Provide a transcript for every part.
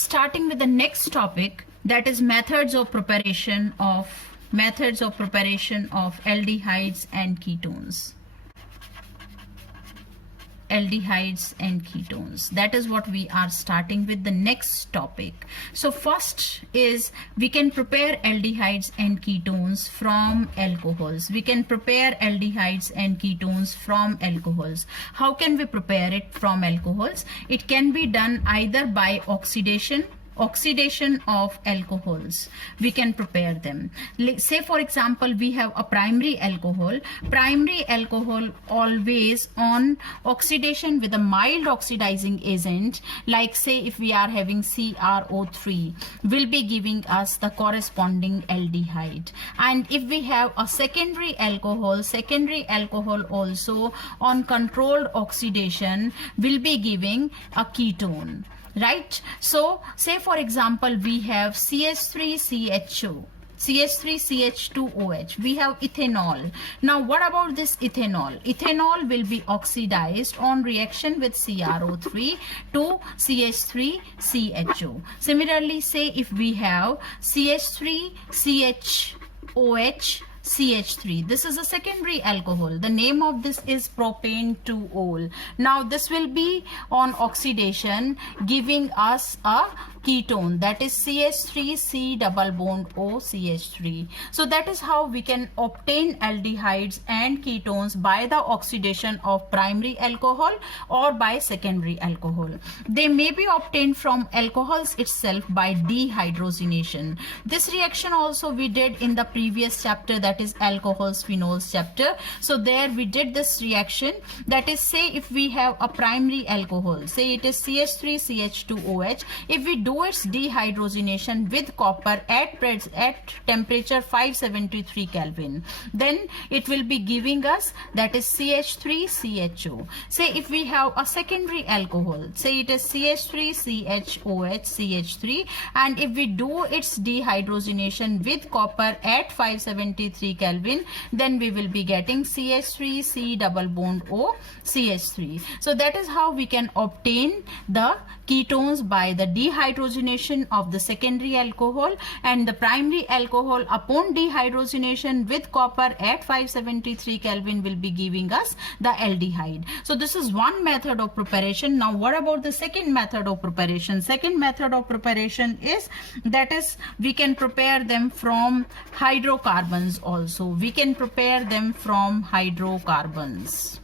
starting with the next topic, that is methods of preparation of aldehydes and ketones. Aldehydes and ketones, that is what we are starting with the next topic. So first is we can prepare aldehydes and ketones from alcohols. We can prepare aldehydes and ketones from alcohols. How can we prepare it from alcohols? It can be done either by oxidation of alcohols. We can prepare them. Say for example, we have a primary alcohol always on oxidation with a mild oxidizing agent, like say if we are having CrO3, will be giving us the corresponding aldehyde. And if we have a secondary alcohol also on controlled oxidation will be giving a ketone. Right? So say for example, we have CH3CH2OH. We have ethanol. Now what about this ethanol? Ethanol will be oxidized on reaction with CrO3 to CH3CHO. Similarly, say if we have CH3CHOH CH3. This is a secondary alcohol. The name of this is propane 2-ol. Now this will be on oxidation giving us a ketone, that is CH3C double bond O CH3. So that is how we can obtain aldehydes and ketones by the oxidation of primary alcohol or by secondary alcohol. They may be obtained from alcohols itself by dehydrogenation. This reaction also we did in the previous chapter, that is alcohols phenols chapter. So there we did this reaction, that is say if we have a primary alcohol, say it is CH3CH2OH, if we do its dehydrogenation with copper at temperature 573 Kelvin, then it will be giving us, that is CH3CHO. Say if we have a secondary alcohol, say it is CH3CHOH CH3, and if we do its dehydrogenation with copper at 573 Kelvin, then we will be getting CH3C double bond O CH3. So that is how we can obtain the ketones by the dehydrogenation of the secondary alcohol, and the primary alcohol upon dehydrogenation with copper at 573 Kelvin will be giving us the aldehyde. So this is one method of preparation. Now what about the second method of preparation? Second method of preparation is, that is we can prepare them from hydrocarbons also. We can prepare them from hydrocarbons.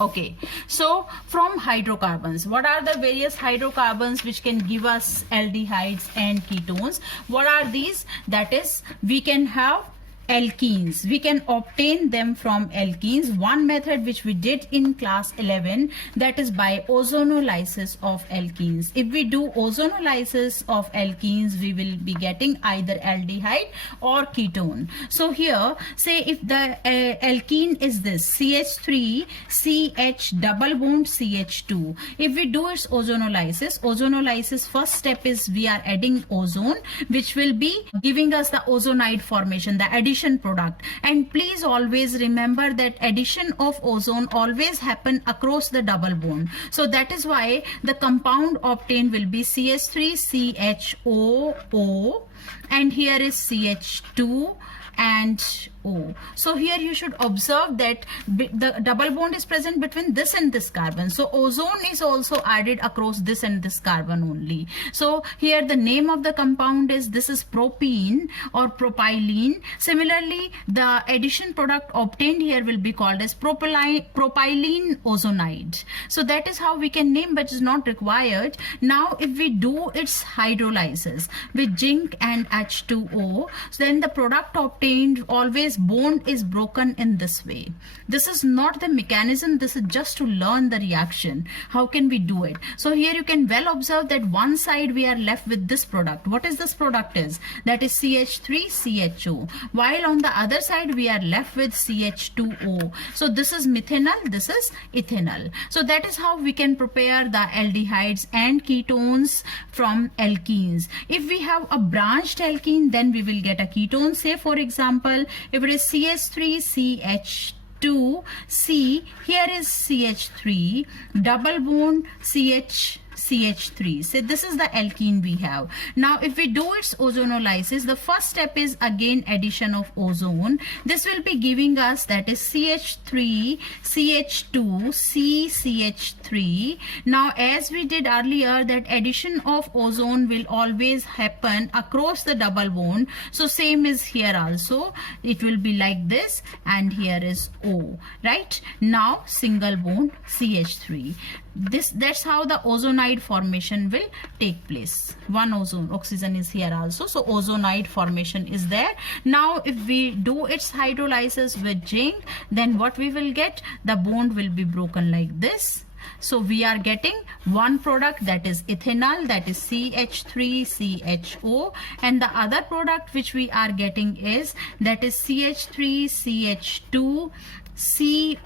Okay, so from hydrocarbons, what are the various hydrocarbons which can give us aldehydes and ketones? What are these? That is, we can have alkenes. We can obtain them from alkenes. One method which we did in class 11, that is by ozonolysis of alkenes. If we do ozonolysis of alkenes, we will be getting either aldehyde or ketone. So here, say if the alkene is this CH3CH double bond CH2, if we do its ozonolysis, first step is we are adding ozone, which will be giving us the ozonide formation, the addition product. And please always remember that addition of ozone always happen across the double bond. So that is why the compound obtained will be CH3CHOO, and here is CH2 and O. So here you should observe that the double bond is present between this and this carbon. So ozone is also added across this and this carbon only. So here the name of the compound is, this is propene or propylene. Similarly, the addition product obtained here will be called as propylene ozonide. So that is how we can name, but is not required. Now if we do its hydrolysis with zinc and H2O, then the product obtained always bond is broken in this way. This is not the mechanism, this is just to learn the reaction. How can we do it? So here you can well observe that one side we are left with this product. What is this product is? That is CH3CHO. While on the other side we are left with CH2O. So this is methanol, this is ethanol. So that is how we can prepare the aldehydes and ketones from alkenes. If we have a branched alkene, then we will get a ketone. Say for example, if it is CH3CH2C, here is CH3 double bond CH CH3. So this is the alkene we have. Now if we do its ozonolysis, the first step is again addition of ozone. This will be giving us, that is CH3, CH2, CCH3. Now as we did earlier, that addition of ozone will always happen across the double bond. So same is here also. It will be like this, and here is O, right? Now single bond CH3. That's how the ozonide formation will take place. One oxygen is here also, so ozonide formation is there. Now if we do its hydrolysis with zinc, then what we will get, the bond will be broken like this. So we are getting one product, that is ethanol, that is CH3CHO, and the other product which we are getting is, that is CH3CH2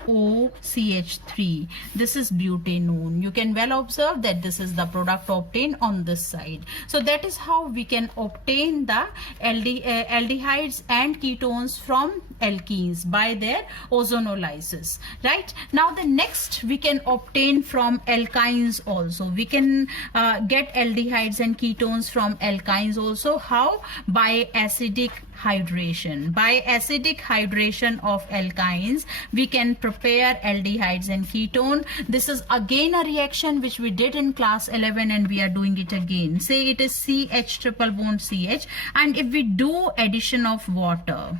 COCH3. This is butanone. You can well observe that this is the product obtained on this side. So that is how we can obtain the aldehydes and ketones from alkenes by their ozonolysis, right? Now the next we can obtain from alkynes also. We can get aldehydes and ketones from alkynes also. How? By acidic hydration. By acidic hydration of alkynes, we can prepare aldehydes and ketone. This is again a reaction which we did in class 11, and we are doing it again. Say it is CH triple bond CH, and if we do addition of water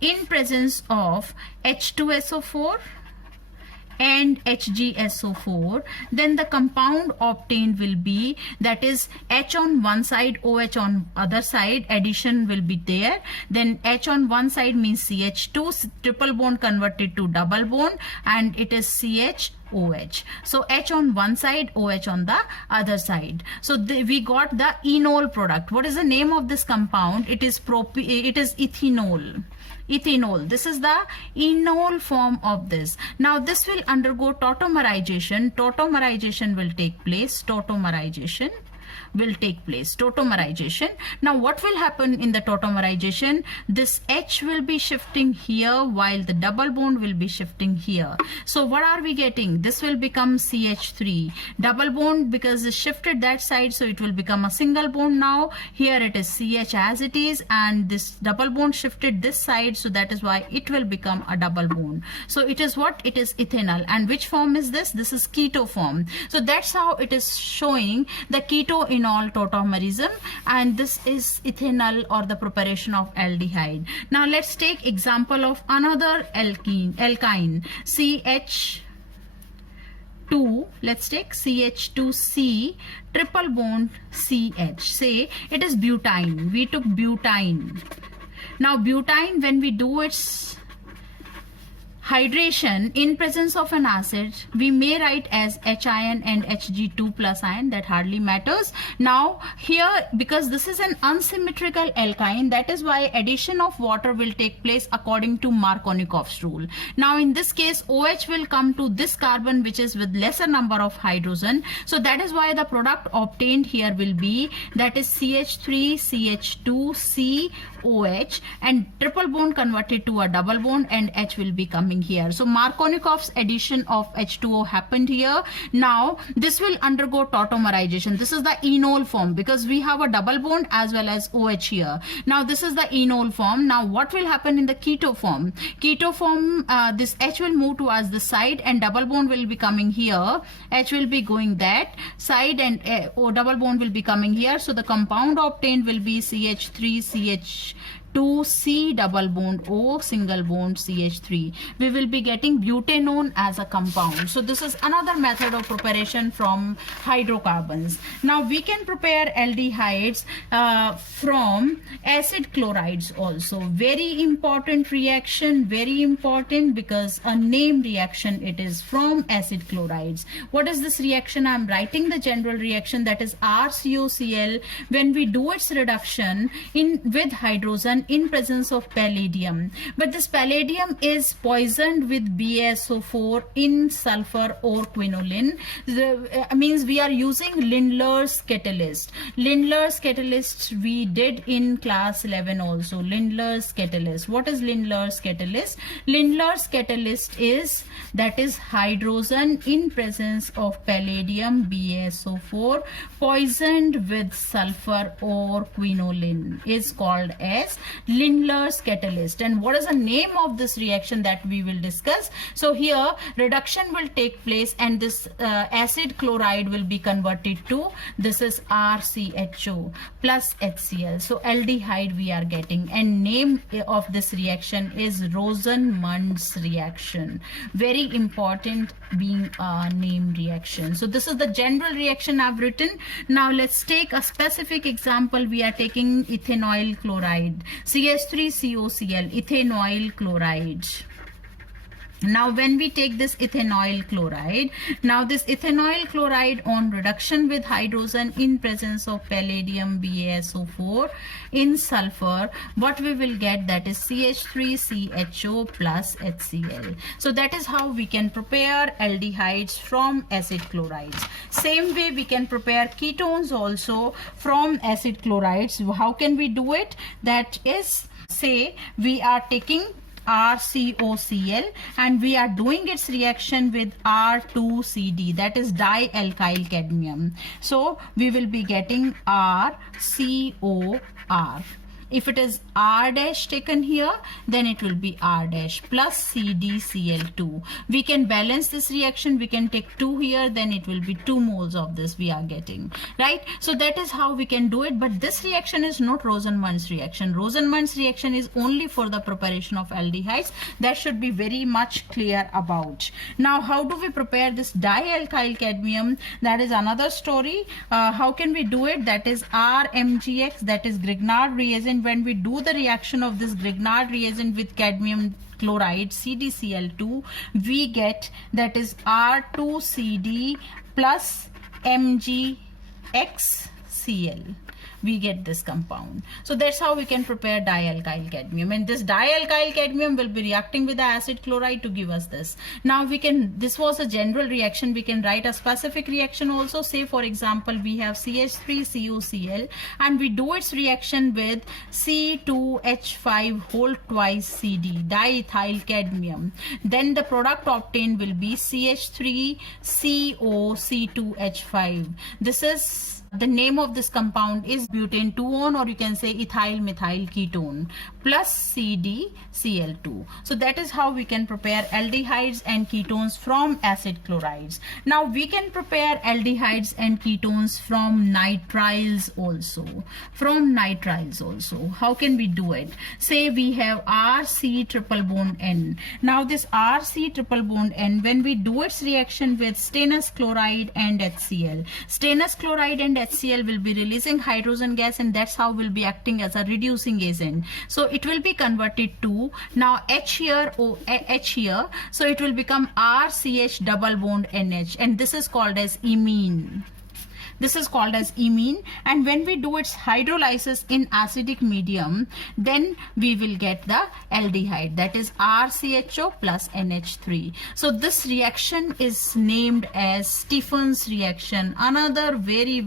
in presence of H2SO4 and HgSO4, then the compound obtained will be, that is H on one side, OH on other side, addition will be there. Then H on one side means CH2, triple bond converted to double bond, and it is CHOH. So H on one side, OH on the other side. So we got the enol product. What is the name of this compound? It is ethanol. Ethanol. This is the enol form of this. Now this will undergo tautomerization. Tautomerization will take place. Tautomerization. Now what will happen in the tautomerization? This H will be shifting here while the double bond will be shifting here. So what are we getting? This will become CH3. Double bond, because it shifted that side, so it will become a single bond now. Here it is CH as it is, and this double bond shifted this side, so that is why it will become a double bond. So it is what? It is ethanol. And which form is this? This is keto form. So that's how it is showing the keto-enol tautomerism, and this is ethanol, or the preparation of aldehyde. Now let's take example of another alkyne CH2. Let's take CH2C triple bond CH. Say it is butane. We took butane. Now butane, when we do its hydration in presence of an acid, we may write as H ion and Hg2 plus ion. That hardly matters. Now here, because this is an unsymmetrical alkyne, that is why addition of water will take place according to Markovnikov's rule. Now in this case, OH will come to this carbon which is with lesser number of hydrogen. So that is why the product obtained here will be, that is CH3 CH2 COH, and triple bond converted to a double bond, and H will be coming here. So Markovnikov's addition of H2O happened here. Now this will undergo tautomerization. This is the enol form, because we have a double bond as well as OH here. Now this is the enol form. Now what will happen in the keto form? Keto form, this H will move towards the side, and double bond will be coming here. H will be going that side, and double bond will be coming here. So the compound obtained will be CH3CH2 C double bond O single bond CH3. We will be getting butanone as a compound. So this is another method of preparation from hydrocarbons. Now we can prepare aldehydes from acid chlorides also. Very important reaction, very important, because a name reaction it is, from acid chlorides. What is this reaction? I am writing the general reaction, that is RCOCl. When we do its reduction with hydrogen hydrogen in presence of palladium, but this palladium is poisoned with BaSO4 in sulfur or quinoline. Means we are using Lindlar's catalyst. Lindlar's catalyst we did in class 11 also. Lindlar's catalyst. What is Lindlar's catalyst? Lindlar's catalyst is hydrogen in presence of palladium BaSO4 poisoned with sulfur or quinoline is called as Lindlar's catalyst. And what is the name of this reaction that we will discuss? So here reduction will take place and this acid chloride will be converted to, this is RCHO plus HCl. So aldehyde we are getting, and name of this reaction is Rosen-Munz reaction. Very important being a name reaction. So this is the general reaction I've written. Now let's take a specific example. We are taking ethanoyl chloride, CH3COCl, ethanoyl chloride. Now when we take this ethanoyl chloride, now this ethanoyl chloride on reduction with hydrogen in presence of palladium BaSO4 in sulfur, what we will get, that is CH3CHO plus HCl. So that is how we can prepare aldehydes from acid chlorides. Same way we can prepare ketones also from acid chlorides. How can we do it? That is, say we are taking RCOCl and we are doing its reaction with R2CD, that is dialkyl cadmium. So we will be getting RCOR. If it is R dash taken here, then it will be R dash plus CdCl2. We can balance this reaction. We can take 2 here, then it will be 2 moles of this we are getting, right? So that is how we can do it. But this reaction is not Rosen-Munz reaction. Rosen-Munz reaction is only for the preparation of aldehydes. That should be very much clear about. Now, how do we prepare this dialkyl cadmium? That is another story. How can we do it? That is RMgX, that is Grignard reagent. When we do the reaction of this Grignard reagent with cadmium chloride CdCl2, we get, that is R2CD plus MgXCl. We get this compound. So that's how we can prepare dialkyl cadmium, and this dialkyl cadmium will be reacting with the acid chloride to give us this. Now we can, this was a general reaction, we can write a specific reaction also. Say for example we have CH3COCl and we do its reaction with C2H5 whole twice CD, diethyl cadmium. Then the product obtained will be CH3COC2H5. This is, the name of this compound is butane 2-one, or you can say ethyl methyl ketone plus CdCl2. So that is how we can prepare aldehydes and ketones from acid chlorides. Now we can prepare aldehydes and ketones from nitriles also. How can we do it? Say we have RC triple bond N. Now this RC triple bond N, when we do its reaction with stannous chloride and HCl, stannous chloride and HCl will be releasing hydrogen gas, and that's how will be acting as a reducing agent. So it will be converted to, now H here, H here, so it will become RCH double bond NH, and this is called as imine. And when we do its hydrolysis in acidic medium, then we will get the aldehyde, that is RCHO plus NH3. So this reaction is named as Stephen's reaction, another very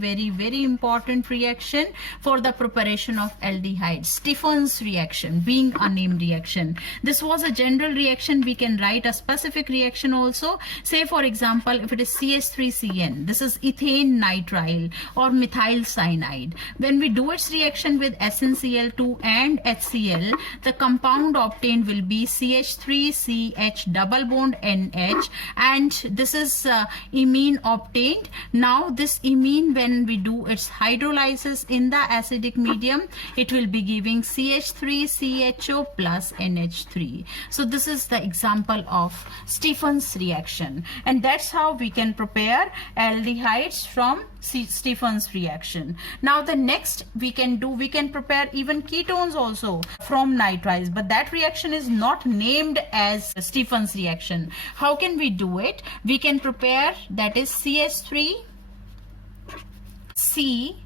important reaction for the preparation of aldehyde. Stephen's reaction being a named reaction. This was a general reaction. We can write a specific reaction also. Say for example, if it is CH3CN, this is ethane nitrile or methyl cyanide. When we do its reaction with SnCl2 and HCl, the compound obtained will be CH3CH double bond NH, and this is imine obtained. Now this imine, when we do its hydrolysis in the acidic medium, it will be giving CH3CHO plus NH3. So this is the example of Stephen's reaction, and that's how we can prepare aldehydes from Stephen's reaction. Now the next we can prepare even ketones also from nitriles, but that reaction is not named as Stephen's reaction. How can we do it? We can prepare, that is CH3C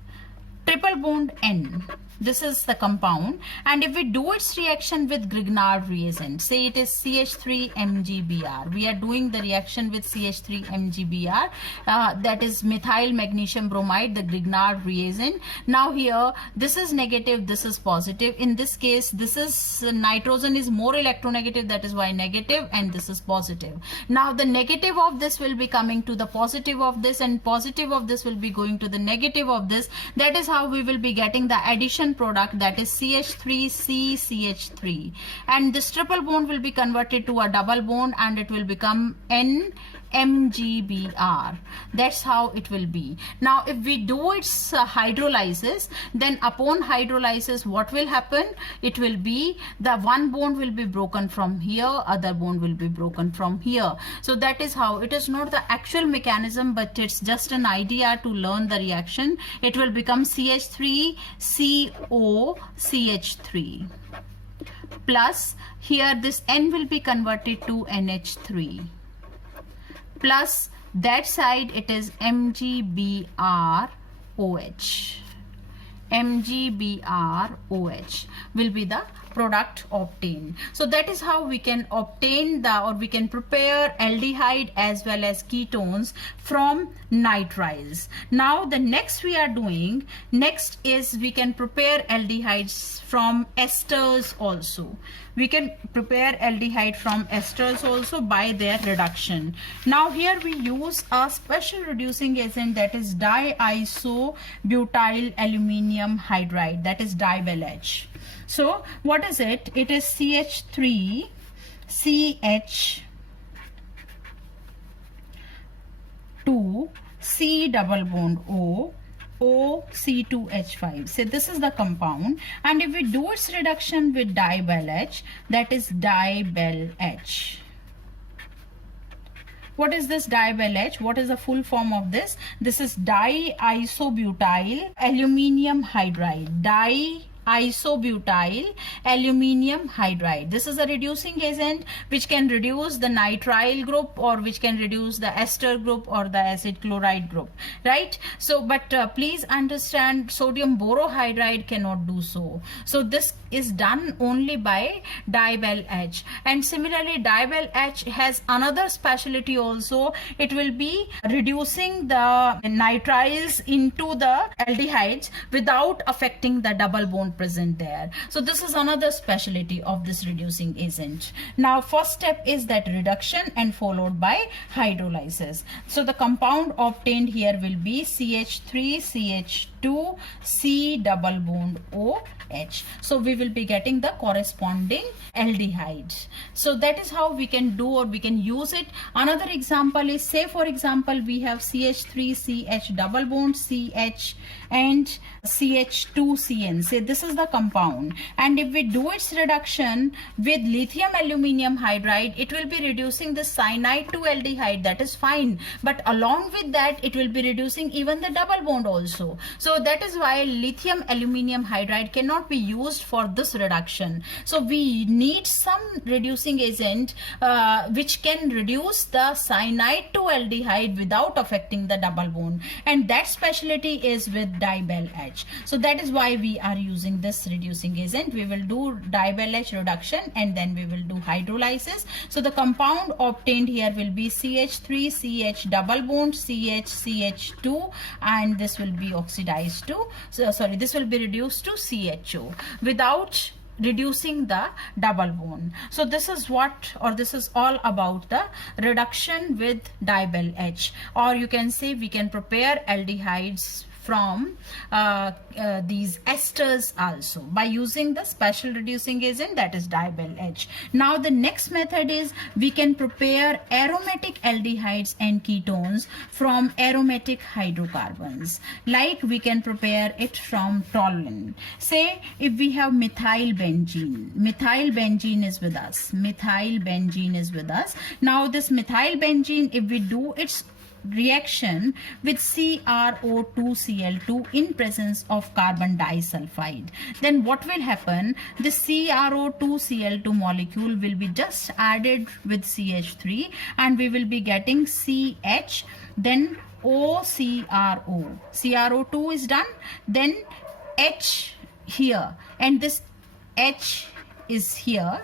triple bond N. This is the compound, and if we do its reaction with Grignard reagent, say it is CH3MgBr, we are doing the reaction with CH3MgBr, that is methyl magnesium bromide, the Grignard reagent. Now here this is negative, this is positive. In this case, this is nitrogen is more electronegative, that is why negative, and this is positive. Now the negative of this will be coming to the positive of this, and positive of this will be going to the negative of this. That is how we will be getting the addition product, that is CH3CCH3, and this triple bond will be converted to a double bond and it will become NMgBr. That's how it will be. Now if we do its hydrolysis, then upon hydrolysis what will happen? It will be the one bond will be broken from here, other bond will be broken from here. So that is how it is, not the actual mechanism, but it's just an idea to learn the reaction. It will become CH3COCH3 plus here this N will be converted to NH3 plus that side it is MgBrOH. MgBrOH will be the product obtained. So that is how we can obtain the, or we can prepare aldehyde as well as ketones from nitriles. Now the next we are doing, next is we can prepare aldehydes from esters also. We can prepare aldehyde from esters also by their reduction. Now here we use a special reducing agent, that is diisobutyl aluminium hydride, that is DiBelH. So what is it? It is CH3CH2 C double bond O OC2H5. So this is the compound, and if we do its reduction with DiBelH, that is DiBelH. What is this DiBelH? What is the full form of this? This is diisobutyl aluminium hydride. Isobutyl aluminium hydride. This is a reducing agent which can reduce the nitrile group, or which can reduce the ester group or the acid chloride group, right? So but please understand, sodium borohydride cannot do so. So this is done only by DiBelH. And similarly DiBelH has another specialty also. It will be reducing the nitriles into the aldehydes without affecting the double bond present there. So this is another specialty of this reducing agent. Now first step is that reduction and followed by hydrolysis. So the compound obtained here will be CH3CH2 C double bond OH. So we will be getting the corresponding aldehyde. So that is how we can do, or we can use it. Another example is, say for example we have CH3CH double bond CH and CH2CN. Say this is the compound, and if we do its reduction with lithium aluminium hydride, it will be reducing the cyanide to aldehyde. That is fine, but along with that it will be reducing even the double bond also. So that is why lithium aluminium hydride cannot be used for this reduction. So we need some reducing agent which can reduce the cyanide to aldehyde without affecting the double bond, and that specialty is with DiBelH. So that is why we are using this reducing agent. We will do DiBelH reduction and then we will do hydrolysis. So the compound obtained here will be CH3CH double bond CH2, and this will be oxidized to, this will be reduced to CHO without reducing the double bond. So this is what, or this is all about the reduction with DiBelH, or you can say we can prepare aldehydes from these esters also by using the special reducing agent, that is DiBelH. Now the next method is we can prepare aromatic aldehydes and ketones from aromatic hydrocarbons. Like we can prepare it from toluene. Say if we have methyl benzene is with us. Methyl benzene is with us. Now this methyl benzene, if we do its reaction with CrO2Cl2 in presence of carbon disulfide, then what will happen? The CrO2Cl2 molecule will be just added with CH3 and we will be getting CH, then OCRO. CrO2 is done, then H here, and this H is here.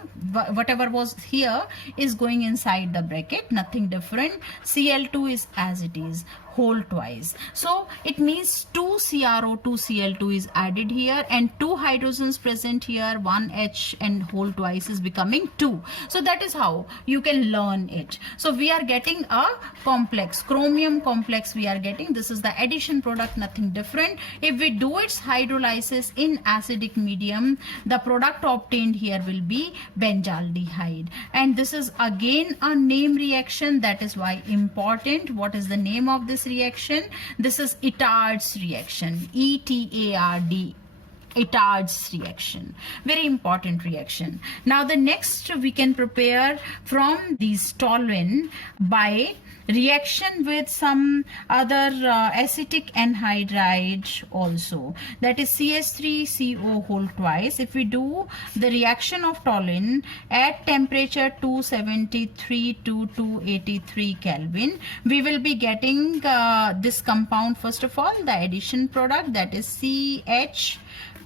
Whatever was here is going inside the bracket, nothing different. Cl2 is as it is, whole twice. So it means 2 CrO2 Cl2 is added here, and 2 hydrogens present here, 1 H and whole twice is becoming 2. So that is how you can learn it. So we are getting a complex, chromium complex we are getting. This is the addition product, nothing different. If we do its hydrolysis in acidic medium, the product obtained here will be benzaldehyde. And this is again a name reaction, that is why important. What is the name of this reaction? This is Itard's reaction, ETARD. Itard's reaction, very important reaction. Now the next we can prepare from these toluene by reaction with some other acetic anhydride also, that is CH3CO whole twice. If we do the reaction of toluene at temperature 273 to 283 Kelvin, we will be getting this compound. First of all, the addition product, that is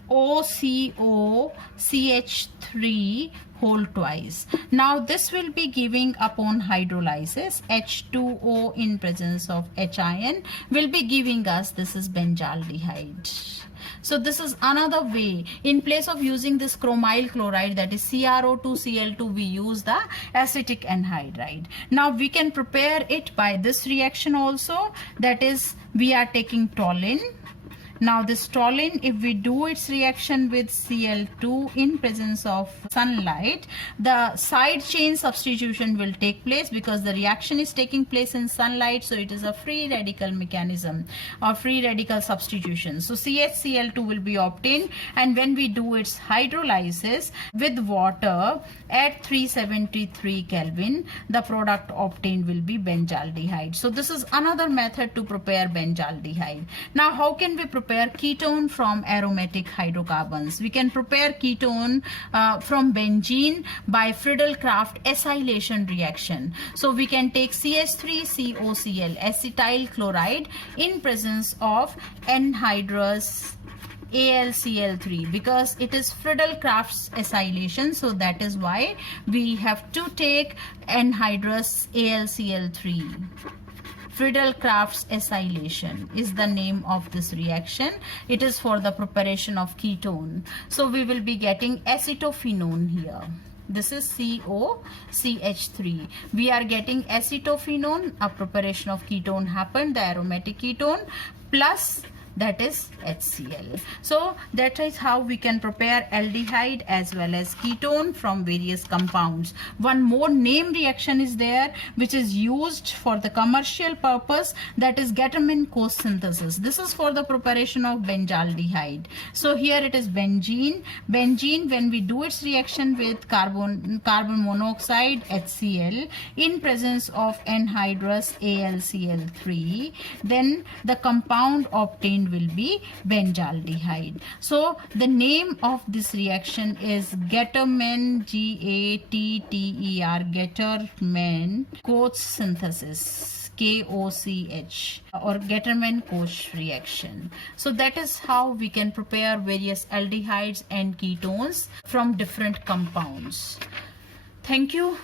CHOCOCH3 whole twice. Now this will be giving, upon hydrolysis, H2O in presence of H ion will be giving us, this is benzaldehyde. So this is another way. In place of using this chromyl chloride, that is CrO2Cl2, we use the acetic anhydride. Now we can prepare it by this reaction also, that is we are taking toluene. Now this toluene, if we do its reaction with Cl2 in presence of sunlight, the side chain substitution will take place because the reaction is taking place in sunlight. So it is a free radical mechanism or free radical substitution. So CHCl2 will be obtained, and when we do its hydrolysis with water at 373 Kelvin, the product obtained will be benzaldehyde. So this is another method to prepare benzaldehyde. Now how can we prepare ketone from aromatic hydrocarbons? We can prepare ketone from benzene by Friedel-Crafts acylation reaction. So we can take CH3COCl, acetyl chloride, in presence of anhydrous AlCl3, because it is Friedel-Crafts acylation, so that is why we have to take anhydrous AlCl3. Friedel-Crafts acylation is the name of this reaction. It is for the preparation of ketone. So we will be getting acetophenone here. This is COCH3. We are getting acetophenone. A preparation of ketone happened, the aromatic ketone, plus that is HCl. So that is how we can prepare aldehyde as well as ketone from various compounds. One more name reaction is there which is used for the commercial purpose, that is Gattermann-Koch synthesis. This is for the preparation of benzaldehyde. So here it is benzene. Benzene, when we do its reaction with carbon monoxide HCl in presence of anhydrous AlCl3, then the compound obtained will be benzaldehyde. So the name of this reaction is Gattermann, Gattermann-Koch synthesis, KOCH, or Gattermann-Koch reaction. So that is how we can prepare various aldehydes and ketones from different compounds. Thank you